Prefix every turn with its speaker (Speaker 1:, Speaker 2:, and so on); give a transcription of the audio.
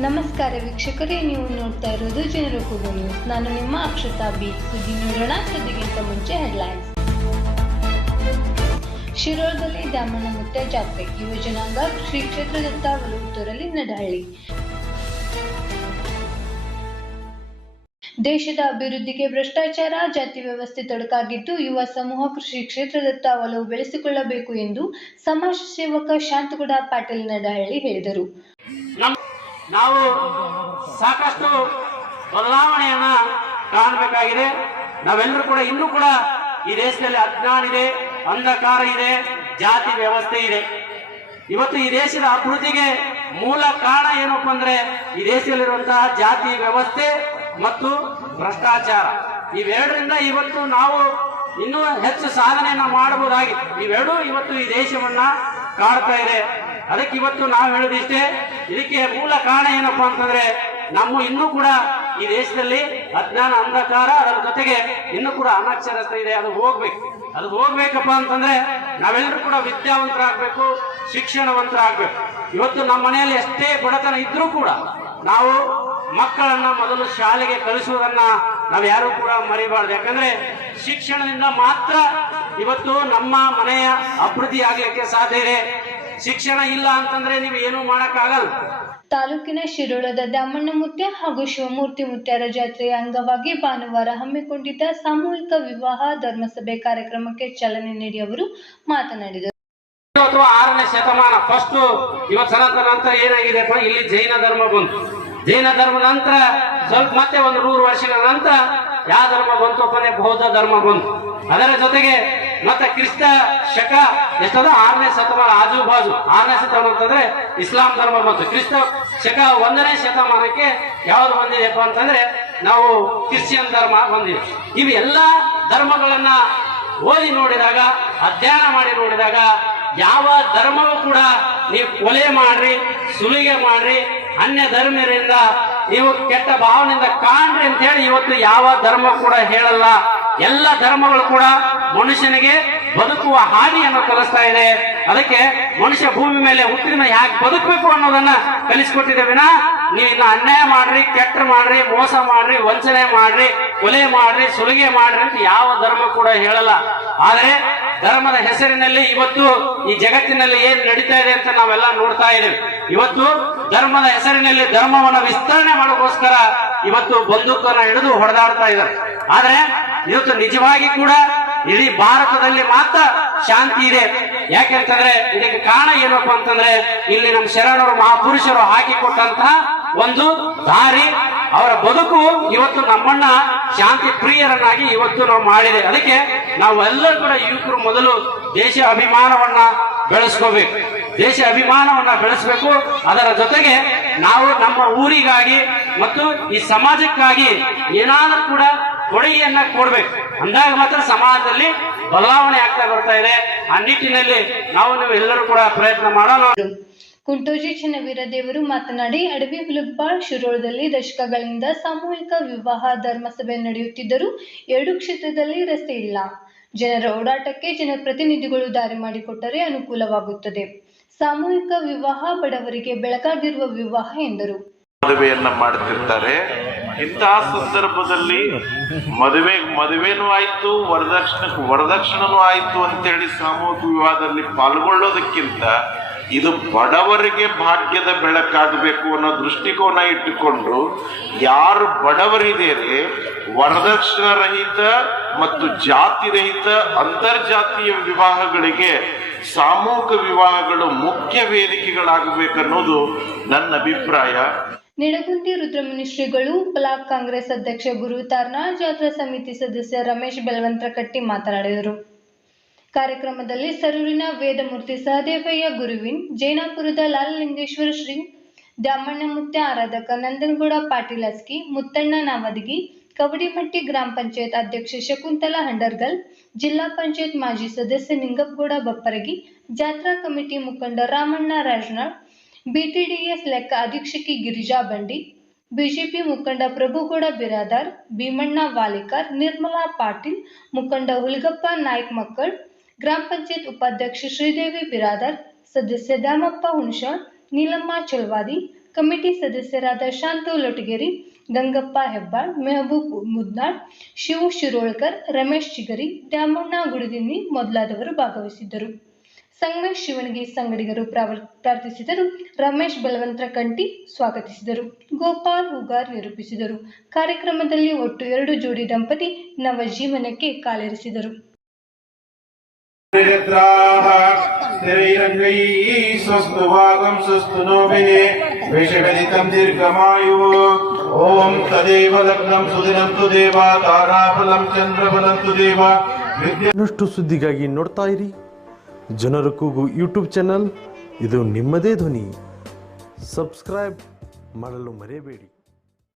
Speaker 1: ನಮಸ್ಕಾರ ವೀಕ್ಷಕರೇ, ನೀವು ನೋಡ್ತಾ ಇರೋದು ಜನರು ಕೂಡ ನ್ಯೂಸ್. ನಾನು ನಿಮ್ಮ ಅಕ್ಷತಾ ಬಿ ಸುದ್ದಿ ನೋಡೋಣ. ಸುದ್ದಿಗಿಂತ ಮುಂಚೆ ಹೆಡ್ಲೈನ್ಸ್. ಶಿರೋಳದಲ್ಲಿ ದಾಮನ ಮುತ್ತ ಜಾತ್ರೆ. ಯುವ ಜನಾಂಗ ಶ್ರೀ ಕ್ಷೇತ್ರದತ್ತ ವಲುತ್ತೂರಲ್ಲಿ ನಡಹಳ್ಳಿ ದೇಶದ ಅಭಿವೃದ್ಧಿಗೆ ಭ್ರಷ್ಟಾಚಾರ, ಜಾತಿ ವ್ಯವಸ್ಥೆ ತೊಡಕಾಗಿದ್ದು ಯುವ ಸಮೂಹ ಕೃಷಿ ಕ್ಷೇತ್ರದತ್ತ ಒಲವು ಬೆಳೆಸಿಕೊಳ್ಳಬೇಕು ಎಂದು ಸಮಾಜ ಸೇವಕ ಶಾಂತಗುಡ ಪಾಟೀಲ್ ನಡಹಳ್ಳಿ ಹೇಳಿದರು.
Speaker 2: ನಾವು ಸಾಕಷ್ಟು ಬದಲಾವಣೆಯನ್ನ ಕಾಣಬೇಕಾಗಿದೆ. ನಾವೆಲ್ಲರೂ ಕೂಡ ಇನ್ನೂ ಕೂಡ ಈ ದೇಶದಲ್ಲಿ ಅಜ್ಞಾನ ಇದೆ, ಅಂಧಕಾರ ಇದೆ, ಜಾತಿ ವ್ಯವಸ್ಥೆ ಇದೆ. ಇವತ್ತು ಈ ದೇಶದ ಅಭಿವೃದ್ಧಿಗೆ ಮೂಲ ಕಾರಣ ಏನಪ್ಪ ಅಂದ್ರೆ ಈ ದೇಶದಲ್ಲಿರುವಂತಹ ಜಾತಿ ವ್ಯವಸ್ಥೆ ಮತ್ತು ಭ್ರಷ್ಟಾಚಾರ. ಇವೆರಡರಿಂದ ಇವತ್ತು ನಾವು ಇನ್ನೂ ಹೆಚ್ಚು ಸಾಧನೆಯನ್ನ ಮಾಡಬಹುದಾಗಿತ್ತು ಇವೆರಡೂ ಇವತ್ತು ಈ ದೇಶವನ್ನ ಕಾಡ್ತಾ ಇದೆ. ಅದಕ್ಕೆ ಇವತ್ತು ನಾವು ಹೇಳೋದಿಷ್ಟೇ ಇದಕ್ಕೆ ಮೂಲ ಕಾರಣ ಏನಪ್ಪಾ ಅಂತಂದ್ರೆ, ನಮ್ಮ ಇನ್ನೂ ಕೂಡ ಈ ದೇಶದಲ್ಲಿ ಅಜ್ಞಾನ ಅಂಧಕಾರ, ಅದರ ಜೊತೆಗೆ ಇನ್ನೂ ಕೂಡ ಅನಕ್ಷರತೆ ಇದೆ, ಅದು ಹೋಗ್ಬೇಕು. ಅದು ಹೋಗ್ಬೇಕಪ್ಪ ಅಂತಂದ್ರೆ ನಾವೆಲ್ಲರೂ ಕೂಡ ವಿದ್ಯಾವಂತರಾಗಬೇಕು, ಶಿಕ್ಷಣವಂತರಾಗಬೇಕು. ಇವತ್ತು ನಮ್ಮ ಮನೆಯಲ್ಲಿ ಎಷ್ಟೇ ಬಡತನ ಇದ್ರೂ ಕೂಡ ನಾವು ಮಕ್ಕಳನ್ನ ಮೊದಲು ಶಾಲೆಗೆ ಕಳಿಸುವುದನ್ನ ನಾವು ಯಾರು ಕೂಡ ಮರಿಬಾರ್ದು. ಯಾಕಂದ್ರೆ ಶಿಕ್ಷಣದಿಂದ ಮಾತ್ರ ಇವತ್ತು ನಮ್ಮ ಮನೆಯ ಅಭಿವೃದ್ಧಿ ಆಗ್ಲಿಕ್ಕೆ ಸಾಧ್ಯ ಇದೆ. ಶಿಕ್ಷಣ ಇಲ್ಲ ಅಂತಂದ್ರೆ ನೀವು ಏನು ಮಾಡಕ್ಕಾಗಲ್ಲ.
Speaker 1: ತಾಲೂಕಿನ ಶಿರೋಳದ ದಾಮಣ್ಣ ಮುತ್ಯ ಹಾಗೂ ಶಿವಮೂರ್ತಿ ಮುತ್ಯಾರ ಜಾತ್ರೆಯ ಅಂಗವಾಗಿ ಭಾನುವಾರ ಹಮ್ಮಿಕೊಂಡಿದ್ದ ಸಾಮೂಹಿಕ ವಿವಾಹ ಧರ್ಮಸಭೆ ಕಾರ್ಯಕ್ರಮಕ್ಕೆ ಚಾಲನೆ ನೀಡಿ ಅವರು ಮಾತನಾಡಿದರು.
Speaker 2: ಅಥವಾ ಆರನೇ ಶತಮಾನ ಫಸ್ಟ್ ಇವತ್ತು ಸನಾತನ ನಂತರ ಏನಾಗಿದೆ ಇಲ್ಲಿ ಜೈನ ಧರ್ಮ ಬಂತು. ಜೈನ ಧರ್ಮ ನಂತರ ಸ್ವಲ್ಪ ಮತ್ತೆ ಒಂದು ನೂರು ವರ್ಷಗಳ ನಂತರ ಯಾವ ಧರ್ಮ ಬಂತು ಅಪ್ಪನೇ ಬೌದ್ಧ ಧರ್ಮ ಬಂತು. ಅದರ ಜೊತೆಗೆ ಮತ್ತೆ ಕ್ರಿಸ್ತ, ಶಕ, ಎಷ್ಟದ ಆರನೇ ಶತಮಾನ ಆಜು ಬಾಜು ಆರನೇ ಶತಮಾನ ಅಂತಂದ್ರೆ ಇಸ್ಲಾಂ ಧರ್ಮ ಬಂತು. ಕ್ರಿಸ್ತ, ಶಕ ಒಂದನೇ ಶತಮಾನಕ್ಕೆ ಯಾವ್ದು ಬಂದಿದೆ ಅಂತಂದ್ರೆ ನಾವು ಕ್ರಿಶ್ಚಿಯನ್ ಧರ್ಮ ಬಂದಿದೆ ಇವು ಎಲ್ಲಾ ಧರ್ಮಗಳನ್ನ ಓದಿ ನೋಡಿದಾಗ, ಅಧ್ಯಯನ ಮಾಡಿ ನೋಡಿದಾಗ ಯಾವ ಧರ್ಮವೂ ಕೂಡ ನೀವು ಕೊಲೆ ಮಾಡ್ರಿ, ಸುಲಿಗೆ ಮಾಡ್ರಿ ಅನ್ಯ ಧರ್ಮೀಯರಿಂದ ನೀವು ಕೆಟ್ಟ ಭಾವನೆಯಿಂದ ಕಾಣ್ರಿ ಅಂತ ಹೇಳಿ ಇವತ್ತು ಯಾವ ಧರ್ಮ ಕೂಡ ಹೇಳಲ್ಲ. ಎಲ್ಲ ಧರ್ಮಗಳು ಕೂಡ ಮನುಷ್ಯನಿಗೆ ಬದುಕುವ ಹಾದಿಯನ್ನು ಕಲಿಸ್ತಾ ಇದೆ. ಅದಕ್ಕೆ ಮನುಷ್ಯ ಭೂಮಿ ಮೇಲೆ ಹುಟ್ಟಿನ ಯಾಕೆ ಬದುಕಬೇಕು ಅನ್ನೋದನ್ನ ಕಲಿಸ್ಕೊಟ್ಟಿದೆ ವಿನ. ನೀವು ಅನ್ಯಾಯ ಮಾಡ್ರಿ, ಕೆಟ್ಟ ಮಾಡ್ರಿ, ಮೋಸ ಮಾಡ್ರಿ, ವಂಚನೆ ಮಾಡ್ರಿ, ಕೊಲೆ ಮಾಡ್ರಿ, ಸುಲಿಗೆ ಮಾಡ್ರಿ ಅಂತ ಯಾವ ಧರ್ಮ ಕೂಡ ಹೇಳಲ್ಲ. ಆದರೆ ಧರ್ಮದ ಹೆಸರಿನಲ್ಲಿ ಇವತ್ತು ಈ ಜಗತ್ತಿನಲ್ಲಿ ಏನ್ ನಡೀತಾ ಇದೆ ಅಂತ ನಾವೆಲ್ಲ ನೋಡ್ತಾ ಇದ್ದೇವೆ. ಇವತ್ತು ಧರ್ಮದ ಹೆಸರಿನಲ್ಲಿ ಧರ್ಮವನ್ನು ವಿಸ್ತರಣೆ ಮಾಡೋಕ್ಕೋಸ್ಕರ ಇವತ್ತು ಬಂದೂಕನ್ನ ಹಿಡಿದು ಹೊಡೆದಾಡ್ತಾ ಇದ್ದಾರೆ. ಆದ್ರೆ ಇವತ್ತು ನಿಜವಾಗಿ ಕೂಡ ಇಡೀ ಭಾರತದಲ್ಲಿ ಮಾತ್ರ ಶಾಂತಿ ಇದೆ. ಯಾಕೆಂತಂದ್ರೆ ಇದಕ್ಕೆ ಕಾರಣ ಏನಪ್ಪ ಅಂತಂದ್ರೆ ಇಲ್ಲಿ ನಮ್ಮ ಶರಣರು ಮಹಾಪುರುಷರು ಹಾಕಿಕೊಟ್ಟಂತಹ ಒಂದು ದಾರಿ. ಅವರ ಬದುಕು ಇವತ್ತು ನಮ್ಮನ್ನ ಶಾಂತಿ ಪ್ರಿಯರನ್ನಾಗಿ ಇವತ್ತು ನಾವು ಮಾಡಿದೆ. ಅದಕ್ಕೆ ನಾವೆಲ್ಲರೂ ಕೂಡ ಯುವಕರು ಮೊದಲು ದೇಶ ಅಭಿಮಾನವನ್ನ ಬೆಳೆಸ್ಕೋಬೇಕು. ದೇಶ ಅಭಿಮಾನವನ್ನ ಬೆಳೆಸಬೇಕು. ಅದರ ಜೊತೆಗೆ ನಾವು ನಮ್ಮ ಊರಿಗಾಗಿ ಮತ್ತು ಈ ಸಮಾಜಕ್ಕಾಗಿ ಏನಾದರೂ ಕೂಡ ಕೊಡುಗೆಯನ್ನ ಕೊಡ್ಬೇಕು. ಅಂದಾಗ ಮಾತ್ರ ಸಮಾಜದಲ್ಲಿ ಬದಲಾವಣೆ ಆಗ್ತಾ ಬರ್ತಾ ಇದೆ. ಆ ನಿಟ್ಟಿನಲ್ಲಿ ನಾವು ನೀವು ಎಲ್ಲರೂ ಕೂಡ ಪ್ರಯತ್ನ ಮಾಡೋಣ.
Speaker 1: ಕುಂಟೋಜಿ ಚಿನ್ನವೀರ ದೇವರು ಮಾತನಾಡಿ, ಅಡವಿ ಹುಲುಬ್ಬಾಳ್ ಶಿರೋಳದಲ್ಲಿ ದಶಕಗಳಿಂದ ಸಾಮೂಹಿಕ ವಿವಾಹ ಧರ್ಮಸಭೆ ನಡೆಯುತ್ತಿದ್ದರೂ ಎರಡು ಕ್ಷೇತ್ರದಲ್ಲಿ ರಸ್ತೆ ಇಲ್ಲ. ಜನರ ಓಡಾಟಕ್ಕೆ ಜನಪ್ರತಿನಿಧಿಗಳು ದಾರಿ ಮಾಡಿಕೊಟ್ಟರೆ ಅನುಕೂಲವಾಗುತ್ತದೆ. ಸಾಮೂಹಿಕ ವಿವಾಹ ಬಡವರಿಗೆ ಬೆಳಕಾಗಿರುವ ವಿವಾಹ ಎಂದರು.
Speaker 3: ಮದುವೆಯನ್ನ ಮಾಡ್ತಿರ್ತಾರೆ. ಇಂತಹ ಸಂದರ್ಭದಲ್ಲಿ ಮದುವೆ, ಮದುವೆನೂ ಆಯ್ತು, ವರದಕ್ಷಿಣ, ವರದಕ್ಷಿಣನೂ ಆಯ್ತು ಅಂತೇಳಿ ಸಾಮೂಹಿಕ ವಿವಾಹದಲ್ಲಿ ಪಾಲ್ಗೊಳ್ಳೋದಕ್ಕಿಂತ ಇದು ಬಡವರಿಗೆ ಭಾಗ್ಯದ ಬೆಳಕಾಗಬೇಕು ಅನ್ನೋ ದೃಷ್ಟಿಕೋನ ಇಟ್ಟುಕೊಂಡು ಯಾರು ಬಡವರಿದ್ದೇನೆ ವರದಕ್ಷಿಣ ರಹಿತ ಮತ್ತು ಜಾತಿ ರಹಿತ ಅಂತರ್ಜಾತೀಯ ವಿವಾಹಗಳಿಗೆ ಸಾಮೂಹಿಕ ವಿವಾಹಗಳು ಮುಖ್ಯ ವೇದಿಕೆಗಳಾಗಬೇಕನ್ನೋದು ನನ್ನ ಅಭಿಪ್ರಾಯ.
Speaker 1: ನಿಡಗುಂದಿ ರುದ್ರಮುನಿ ಶ್ರೀಗಳು ಬ್ಲಾಕ್ ಕಾಂಗ್ರೆಸ್ ಅಧ್ಯಕ್ಷ ಗುರು ತಾರ್ನಾಳ್, ಜಾತ್ರಾ ಸಮಿತಿ ಸದಸ್ಯ ರಮೇಶ್ ಬೆಲವಂತ್ರಕಟ್ಟಿ ಮಾತನಾಡಿದರು. ಕಾರ್ಯಕ್ರಮದಲ್ಲಿ ಸರೂರಿನ ವೇದಮೂರ್ತಿ ಸಹದೇವಯ್ಯ ಗುರುವಿನ್, ಜೈನಾಪುರದ ಲಾಲಲಿಂಗೇಶ್ವರ ಶ್ರೀ ದ್ಯಾಮಣ್ಣ ಮುತ್ಯ ಆರಾಧಕ ನಂದನಗೌಡ ಪಾಟೀಲ್ ಅಸ್ಕಿ, ಮುತ್ತಣ್ಣ ನಾವದಗಿ ಕವಡಿಮಟ್ಟಿ ಗ್ರಾಮ ಪಂಚಾಯತ್ ಅಧ್ಯಕ್ಷೆ ಶಕುಂತಲಾ ಹಂಡರ್ಗಲ್ ಜಿಲ್ಲಾ ಪಂಚಾಯತ್ ಮಾಜಿ ಸದಸ್ಯ ನಿಂಗಪ್ಪಗೌಡ ಬಪ್ಪರಗಿ ಜಾತ್ರಾ ಕಮಿಟಿ ಮುಖಂಡ ರಾಮಣ್ಣ ರಾಜನಾಳ್ ಬಿಟಿಡಿಎಸ್ ಲೆಕ್ಕ ಅಧೀಕ್ಷಕಿ ಗಿರಿಜಾ ಬಂಡಿ ಬಿಜೆಪಿ ಮುಖಂಡ ಪ್ರಭುಗೌಡ ಬಿರಾದಾರ್ ಭೀಮಣ್ಣ ವಾಲಿಕಾರ್ ನಿರ್ಮಲಾ ಪಾಟೀಲ್ ಮುಖಂಡ ಹುಲ್ಗಪ್ಪ ನಾಯ್ಕ್ ಮಕ್ಕಳ್ ಗ್ರಾಮ ಪಂಚಾಯತ್ ಉಪಾಧ್ಯಕ್ಷೆ ಶ್ರೀದೇವಿ ಬಿರಾದಾರ್ ಸದಸ್ಯ ದ್ಯಾಮಪ್ಪ ಹುಣಸ ನೀಲಮ್ಮ ಚಲ್ವಾದಿ ಕಮಿಟಿ ಸದಸ್ಯರಾದ ಶಾಂತು ಲೊಟಗೇರಿ ಗಂಗಪ್ಪ ಹೆಬ್ಬಾಳ್, ಮೆಹಬೂಬ್ ಮುದ್ನಾಳ್, ಶಿವು ಶಿರೋಳ್ಕರ್, ರಮೇಶ್ ಚಿಗರಿ, ದ್ಯಾಮಣ್ಣ ಗುಡದಿನ್ನಿ ಮೊದಲಾದವರು ಭಾಗವಹಿಸಿದ್ದರು. ಸಂಗಮೇಶ್ ಶಿವನಿಗೆ ಸಂಗಡಿಗರು ಪ್ರಾರ್ಥಿಸಿದರು. ರಮೇಶ್ ಬಲವಂತ್ರ ಕಂಟಿ ಸ್ವಾಗತಿಸಿದರು. ಗೋಪಾಲ್ ಹುಗಾರ್ ನಿರೂಪಿಸಿದರು. ಕಾರ್ಯಕ್ರಮದಲ್ಲಿ ಒಟ್ಟು ಎರಡು ಜೋಡಿ ದಂಪತಿ ನವಜೀವನಕ್ಕೆ ಕಾಲೇರಿಸಿದರು.
Speaker 3: ಸ್ವಸ್ತು ಓಂ ಸದೇವ ಲಗ್ನ ಸುಧಿನಂತು ದೇವ ತಾರಾಫಲಂ ಚಂದ್ರಬಲಂತು ದೇವ
Speaker 4: ಇನ್ನಷ್ಟು ಸುದ್ದಿಗಾಗಿ ನೋಡ್ತಾ ಇರಿ. ಜನರ ಕೂಗು ಯೂಟ್ಯೂಬ್ ಚಾನಲ್, ಇದು ನಿಮ್ಮದೇ ಧ್ವನಿ. ಸಬ್ಸ್ಕ್ರೈಬ್ ಮಾಡಲು ಮರೆಯಬೇಡಿ.